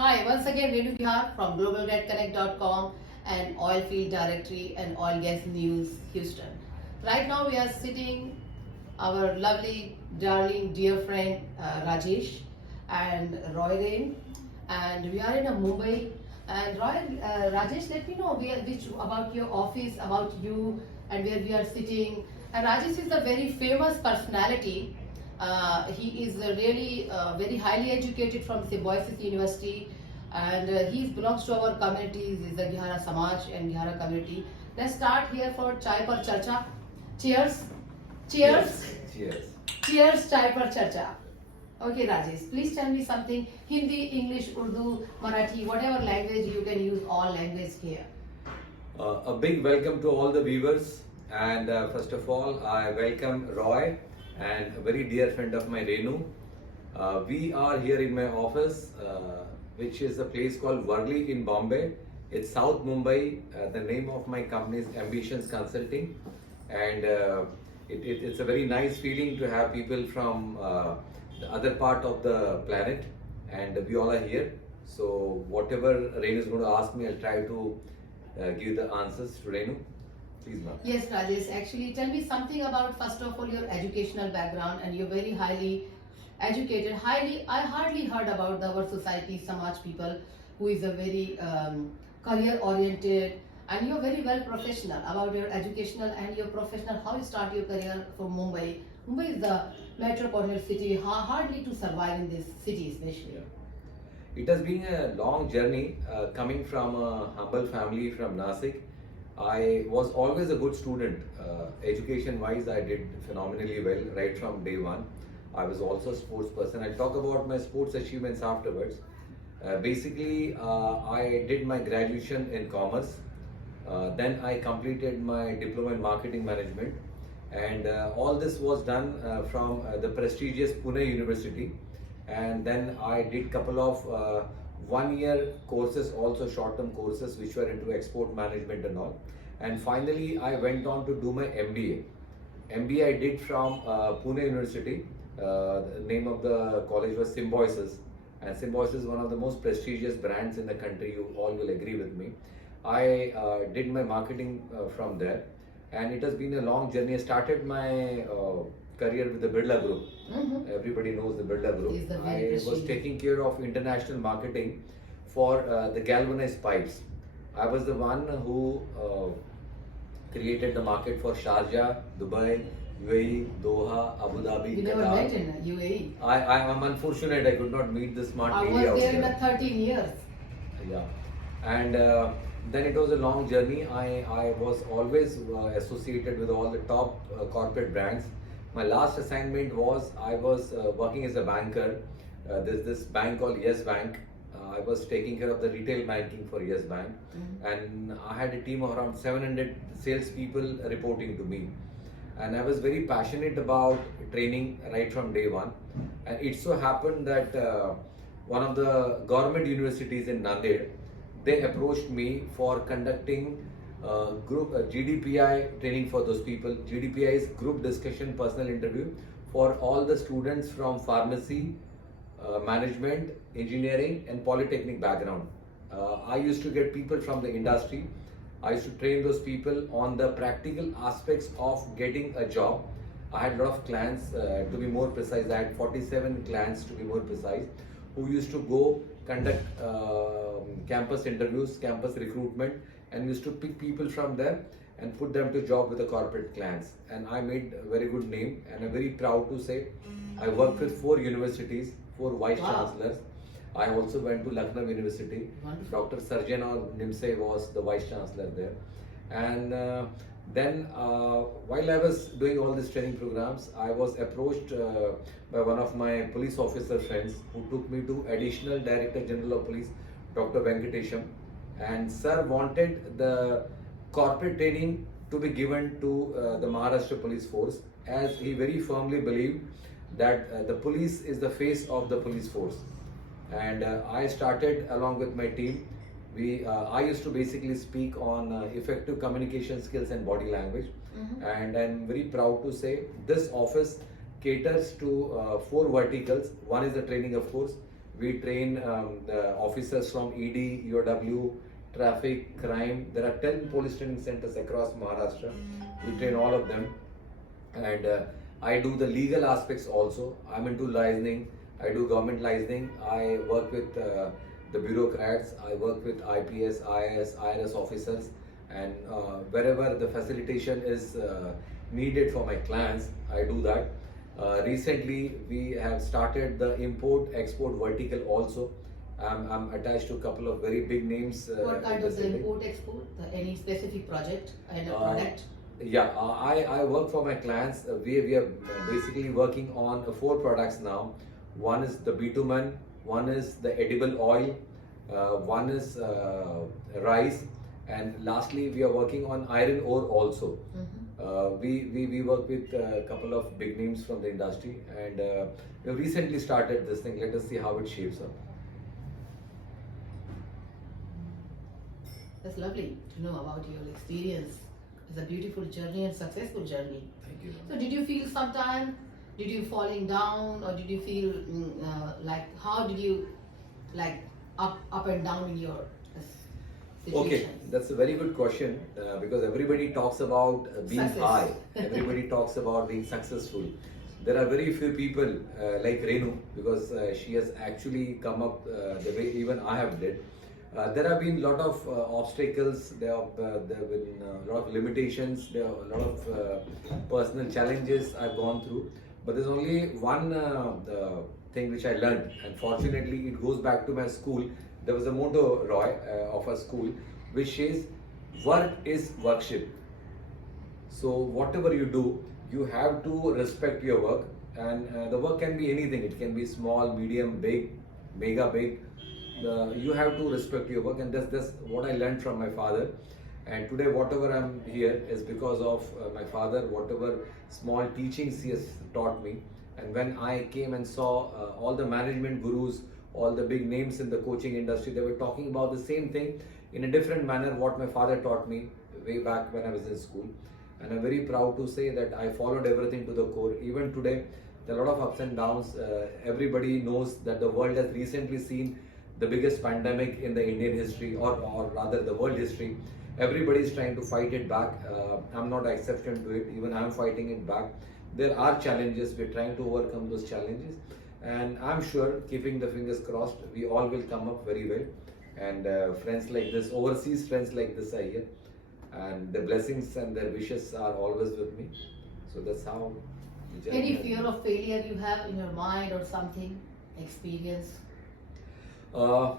Hi, once again Renu Gihar from globalredconnect.com and Oilfield Directory and Oil Gas News Houston. Right now we are sitting our lovely, darling, dear friend Rajesh and Renu, and we are in a Mumbai. And Rajesh, let me know which about your office, about you, and where we are sitting. And Rajesh is a very famous personality. He is really very highly educated from Symbiosis University, and he belongs to our community. He is the Gihara Samaj and Gihara community. Let's start here for Chai Par Charcha. Cheers. Cheers. Cheers. Cheers, Chai Par Charcha. Okay, Rajesh, please tell me something. Hindi, English, Urdu, Marathi, whatever language you can use, all language here. A big welcome to all the viewers, and first of all, I welcome Roy and a very dear friend of mine, Renu. We are here in my office, which is a place called Worli in Bombay. It's South Mumbai. The name of my company is Ambitions Consulting, and it's a very nice feeling to have people from the other part of the planet, and we all are here. So whatever Renu is going to ask me, I'll try to give the answers to Renu. Please, ma'am. Yes, Rajesh. Actually, tell me something about first of all your educational background, and you're very highly educated. I hardly heard about our society, Samaj people, who is a very career oriented, and you're very well professional about your educational and your professional. How you start your career from Mumbai? Mumbai is the metropolitan city, hardly to survive in this city, especially. Yeah. It has been a long journey coming from a humble family from Nasik. I was always a good student. Education-wise, I did phenomenally well right from day one. I was also a sports person. I'll talk about my sports achievements afterwards. Basically, I did my graduation in commerce. Then I completed my diploma in marketing management. And all this was done from the prestigious Pune University. And then I did couple of 1 year courses, also short-term courses, which were into export management and all. And finally, I went on to do my MBA. MBA I did from Pune University. The name of the college was Symbiosis. And Symbiosis is one of the most prestigious brands in the country. You all will agree with me. I did my marketing from there. And it has been a long journey. I started my career with the Birla Group. Mm-hmm. Everybody knows the Birla Group. I was prestigious. taking care of international marketing for the galvanized pipes. I was the one who created the market for Sharjah, Dubai, UAE, Doha, Abu Dhabi, You never Qatar. met in UAE. I am unfortunate I could not meet the smart I lady was out there in there. the 13 years. Yeah, and then it was a long journey. I was always associated with all the top corporate brands. My last assignment was I was working as a banker. There's this bank called Yes Bank. I was taking care of the retail banking for Yes Bank, and I had a team of around 700 salespeople reporting to me. And I was very passionate about training right from day one. And it so happened that one of the government universities in Nanded, they approached me for conducting group GDPI training for those people. GDPI is group discussion personal interview for all the students from pharmacy, management, engineering and polytechnic background. I used to get people from the industry. I used to train those people on the practical aspects of getting a job. I had a lot of clients, to be more precise, I had 47 clients to be more precise, who used to go conduct campus interviews, campus recruitment, and used to pick people from there and put them to job with the corporate clients. And I made a very good name, and I'm very proud to say I worked with 4 universities, 4 vice chancellors. I also went to Lucknow University. Wonderful. Dr. Sarjan Nimse was the vice chancellor there. And then while I was doing all these training programs, I was approached by one of my police officer friends who took me to Additional Director General of Police, Dr. Venkatesham. And sir wanted the corporate training to be given to the Maharashtra Police Force, as he very firmly believed that the police is the face of the police force. And I started along with my team. I used to basically speak on effective communication skills and body language. And I'm very proud to say this office caters to 4 verticals. One is the training, of course, We train the officers from ED, UW, traffic, crime. There are 10 police training centers across Maharashtra. We train all of them. And I do the legal aspects also. I'm into licensing. I do government licensing. I work with the bureaucrats. I work with IPS, IAS, IRS officers, and wherever the facilitation is needed for my clients, I do that. Recently, we have started the import-export vertical also. I'm attached to a couple of very big names. What kind in the of the city. import export? Any specific project and a product? Yeah, I work for my clients. We are basically working on 4 products now. One is the bitumen, one is the edible oil, one is rice, and lastly we are working on iron ore also. We work with a couple of big names from the industry, and we have recently started this thing. Let us see how it shapes up. That's lovely to know about your experience. It's a beautiful journey and successful journey. Thank you. So did you feel sometime, did you falling down, or did you feel like, how did you like up and down in your situation? Okay, that's a very good question because everybody talks about being Success. high. Everybody talks about being successful. There are very few people like Renu, because she has actually come up the way even I have did. There have been a lot of obstacles, there have been a lot of limitations, there are a lot of personal challenges I've gone through. But there's only one thing which I learned, and fortunately it goes back to my school. There was a motto, Roy, of a school, which says, work is worship. So whatever you do, you have to respect your work, and the work can be anything. It can be small, medium, big, mega big. You have to respect your work, and that's what I learned from my father. And today whatever I'm here is because of my father, whatever small teachings he has taught me. And when I came and saw all the management gurus, all the big names in the coaching industry, they were talking about the same thing in a different manner what my father taught me way back when I was in school. And I'm very proud to say that I followed everything to the core. Even today, there are a lot of ups and downs. Everybody knows that the world has recently seen the biggest pandemic in the Indian history, or rather the world history. Everybody is trying to fight it back. I'm not an exception to it. Even I'm fighting it back. There are challenges. We're trying to overcome those challenges. And I'm sure, keeping the fingers crossed, we all will come up very well. And friends like this, overseas friends like this are here. And the blessings and their wishes are always with me. So that's how the journey Any has fear been. of failure you have in your mind or something? Experience? A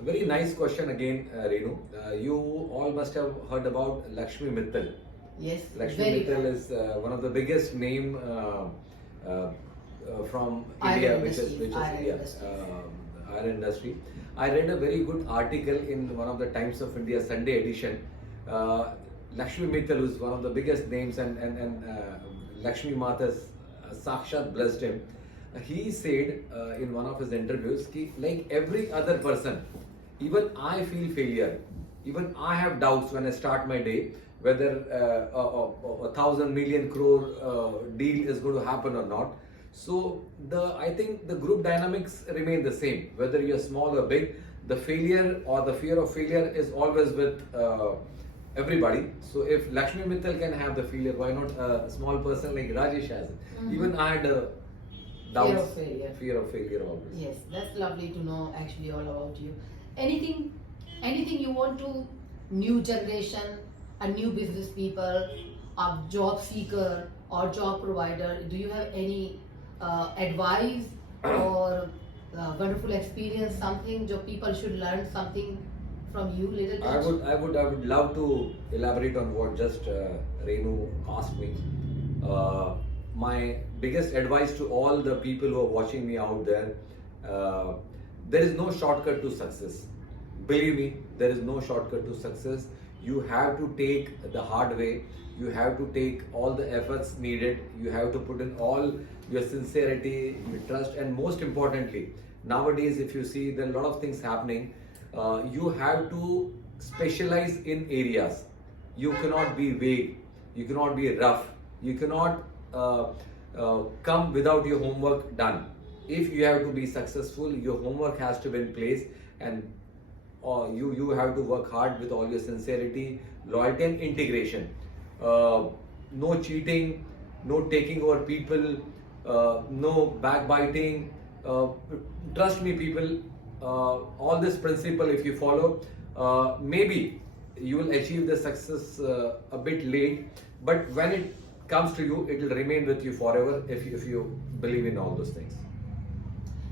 very nice question again, Renu. You all must have heard about Lakshmi Mittal. Yes, Lakshmi very Mittal well. is one of the biggest name from Iron India, industry, which is iron yeah, industry. iron industry. I read a very good article in one of the Times of India Sunday edition. Lakshmi Mittal is one of the biggest names, and Lakshmi Mata's Sakshat blessed him. He said in one of his interviews, ki, like every other person, even I feel failure. Even I have doubts when I start my day whether a 1,000 million crore deal is going to happen or not. So I think the group dynamics remain the same. Whether you're small or big, the failure or the fear of failure is always with everybody. So if Lakshmi Mittal can have the failure, why not a small person like Rajesh has it? Even I had doubts, fear of failure always. Yes, that's lovely to know actually all about you. Anything you want to, new generation, a new business people, a job seeker or job provider, do you have any advice or wonderful experience, something that people should learn something from you little bit? I would love to elaborate on what just Renu asked me. My biggest advice to all the people who are watching me out there, there is no shortcut to success. Believe me, there is no shortcut to success. You have to take the hard way. You have to take all the efforts needed. You have to put in all your sincerity, your trust, and most importantly, nowadays if you see there are a lot of things happening, you have to specialize in areas. You cannot be vague. You cannot be rough. You cannot come without your homework done. if you have to be successful, your homework has to be in place, and you have to work hard with all your sincerity, loyalty, and integration. No cheating, no taking over people, no backbiting. Trust me, people. All this principle, if you follow, maybe you will achieve the success a bit late, but when it comes to you, it will remain with you forever if you believe in all those things.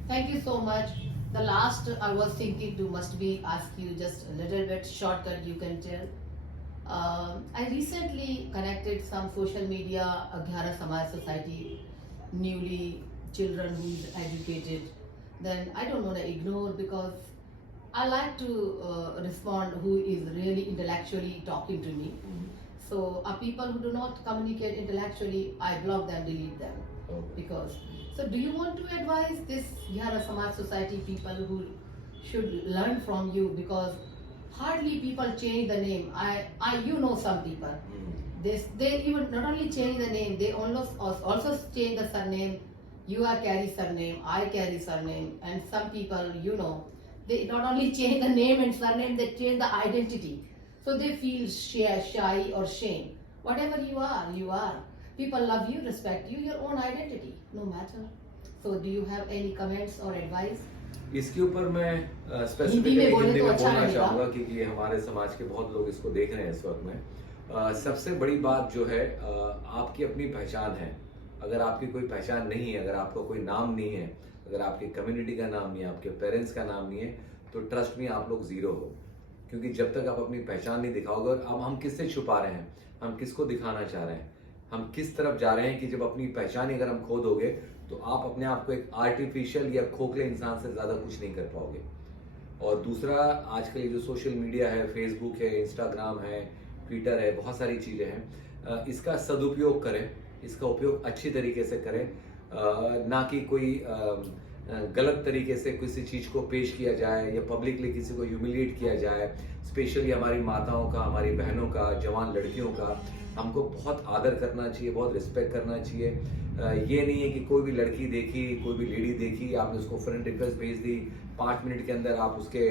Thank you so much. The last I was thinking to must be ask you just a little bit shortcut you can tell. I recently connected some social media Gihar Samaj Society, newly children who's educated. Then I don't want to ignore because I like to respond who is really intellectually talking to me. So people who do not communicate intellectually, I block them, delete them. Okay. Because so do you want to advise this Gihar Samaj Society people who should learn from you, because hardly people change the name. I you know some people. They even not only change the name, they also change the surname. You are carry surname, I carry surname, and some people, you know, they not only change the name and surname, they change the identity. So they feel shy or shame. Whatever you are, you are. People love you, respect you, your own identity, no matter. So do you have any comments or advice? इसके ऊपर मैं Hindi specifically में बोले हिंदी तो में अच्छा बोलना लगेगा। चाहूँगा क्योंकि हमारे समाज के बहुत लोग इसको देख रहे हैं इस वक्त में। सबसे बड़ी बात जो है, आपकी अपनी पहचान है। अगर आपकी कोई पहचान नहीं है, अगर आपका कोई नाम नहीं है, अगर आपकी कम्युनिटी का नाम नहीं है, आपके पेरेंट्स का नाम नहीं है, तो ट्रस्ट में आप लोग जीरो हो। क्योंकि जब तक आप अपनी पहचान नहीं दिखाओगे, और अब हम किससे छुपा रहे हैं, हम किसको दिखाना चाह रहे हैं, हम किस तरफ जा रहे हैं, कि जब अपनी पहचान ही अगर हम खो दोगे तो आप अपने आप को एक आर्टिफिशियल या खोखले इंसान से ज़्यादा कुछ नहीं कर पाओगे। और दूसरा, आजकल ये जो सोशल मीडिया है, फेसबुक है, इंस्टाग्राम है, ट्विटर है, बहुत सारी चीज़ें हैं, इसका सदुपयोग करें, इसका उपयोग अच्छी तरीके से करें, ना कि कोई गलत तरीके से किसी चीज़ को पेश किया जाए या पब्लिकली किसी को ह्यूमिलिएट किया जाए। स्पेशली हमारी माताओं का, हमारी बहनों का, जवान लड़कियों का हमको बहुत आदर करना चाहिए, बहुत रिस्पेक्ट करना चाहिए। ये नहीं है कि कोई भी लड़की देखी, कोई भी लेडी देखी, आपने उसको फ्रेंड रिक्वेस्ट भेज दी, 5 मिनट के अंदर आप उसके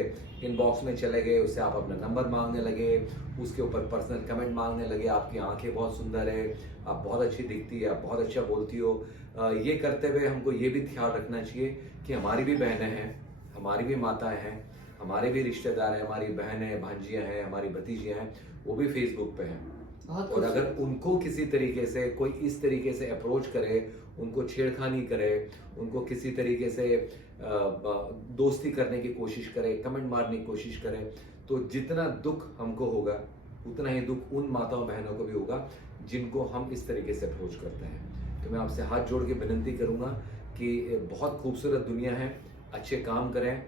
इनबॉक्स में चले गए, उससे आप अपना नंबर मांगने लगे, उसके ऊपर पर्सनल कमेंट मांगने लगे, आपकी आंखें बहुत सुंदर है, आप बहुत अच्छी दिखती है, आप बहुत अच्छा बोलती हो। ये करते हुए हमको ये भी ख्याल रखना चाहिए कि हमारी भी बहनें हैं, हमारी भी माताएं हैं, हमारे भी रिश्तेदार हैं, हमारी बहनें, भांजियाँ हैं, हमारी भतीजियाँ हैं, वो भी फेसबुक पे हैं। और अगर उनको किसी तरीके से कोई इस तरीके से अप्रोच करे, उनको छेड़खानी करे, उनको किसी तरीके से दोस्ती करने की कोशिश करे, कमेंट मारने की कोशिश करे, तो जितना दुख हमको होगा उतना ही दुख उन माताओं बहनों को भी होगा जिनको हम इस तरीके से अप्रोच करते हैं। तो मैं आपसे हाथ जोड़ के विनती करूंगा कि बहुत खूबसूरत दुनिया है, अच्छे काम करें,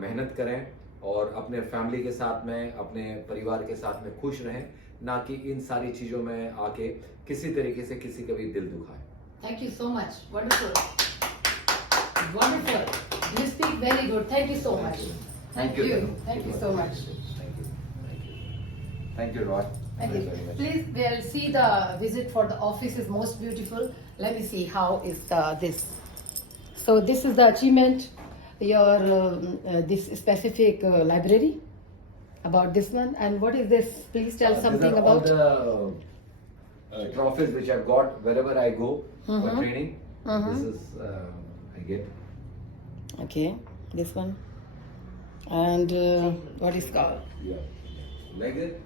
मेहनत करें और अपने फैमिली के साथ में, अपने परिवार के साथ में खुश रहें, ना कि इन सारी चीज़ों में आके किसी तरीके से किसी का भी दिल दुखाए। Thank you so much. Wonderful. Wonderful. You speak very good. Thank you so much. Thank you. Thank you so much. Thank you, Roy. Thank you. Please, we'll see the visit for the office is most beautiful. Let me see how is this. So this is the achievement, your this specific library about this one. And what is this? Please tell something These are about. all the trophies which I've got wherever I go for training. This is I get. Okay, this one. And what is called? Yeah. Like it.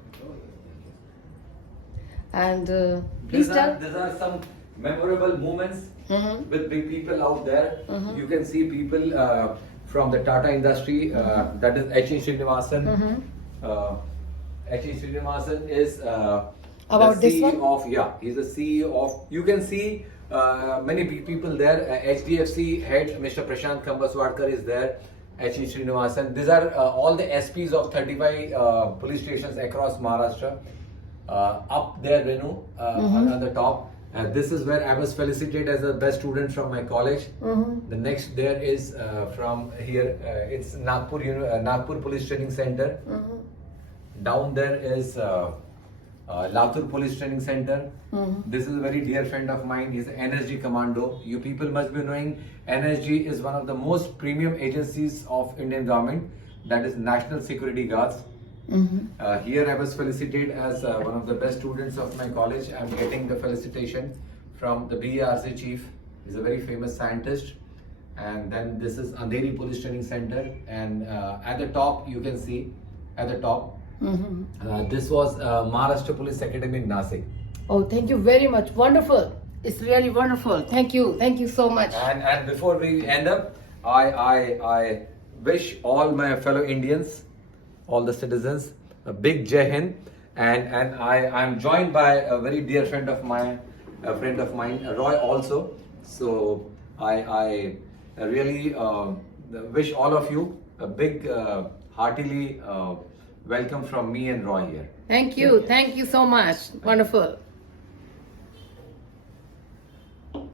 And please tell. These are some memorable moments with big people out there. You can see people from the Tata industry. That is H.E. Srinivasan. H.E. Srinivasan is About the this CEO one? of, yeah, he's the CEO of, you can see many big people there. HDFC head Mr. Prashant Kambaswadkar is there. H.E. Srinivasan. These are all the SPs of 35 police stations across Maharashtra. Up there, Renu, on the top. This is where I was felicitated as the best student from my college. The next there is from here, it's Nagpur Police Training Center. Down there is Latur Police Training Center. This is a very dear friend of mine. He's an NSG commando. You people must be knowing NSG is one of the most premium agencies of Indian government. That is National Security Guards. Here I was felicitated as one of the best students of my college. I'm getting the felicitation from the BARC chief. He's a very famous scientist. And then this is Andheri Police Training Center. And at the top, you can see at the top. This was Maharashtra Police Academy in Nasik. Oh, thank you very much. Wonderful. It's really wonderful. Thank you. Thank you so much. And before we end up, I wish all my fellow Indians, all the citizens, a big Jai Hind. And I'm joined by a very dear friend of mine, Roy also. So I really wish all of you a big, heartily welcome from me and Roy here. Thank you. Thank you so much. Wonderful.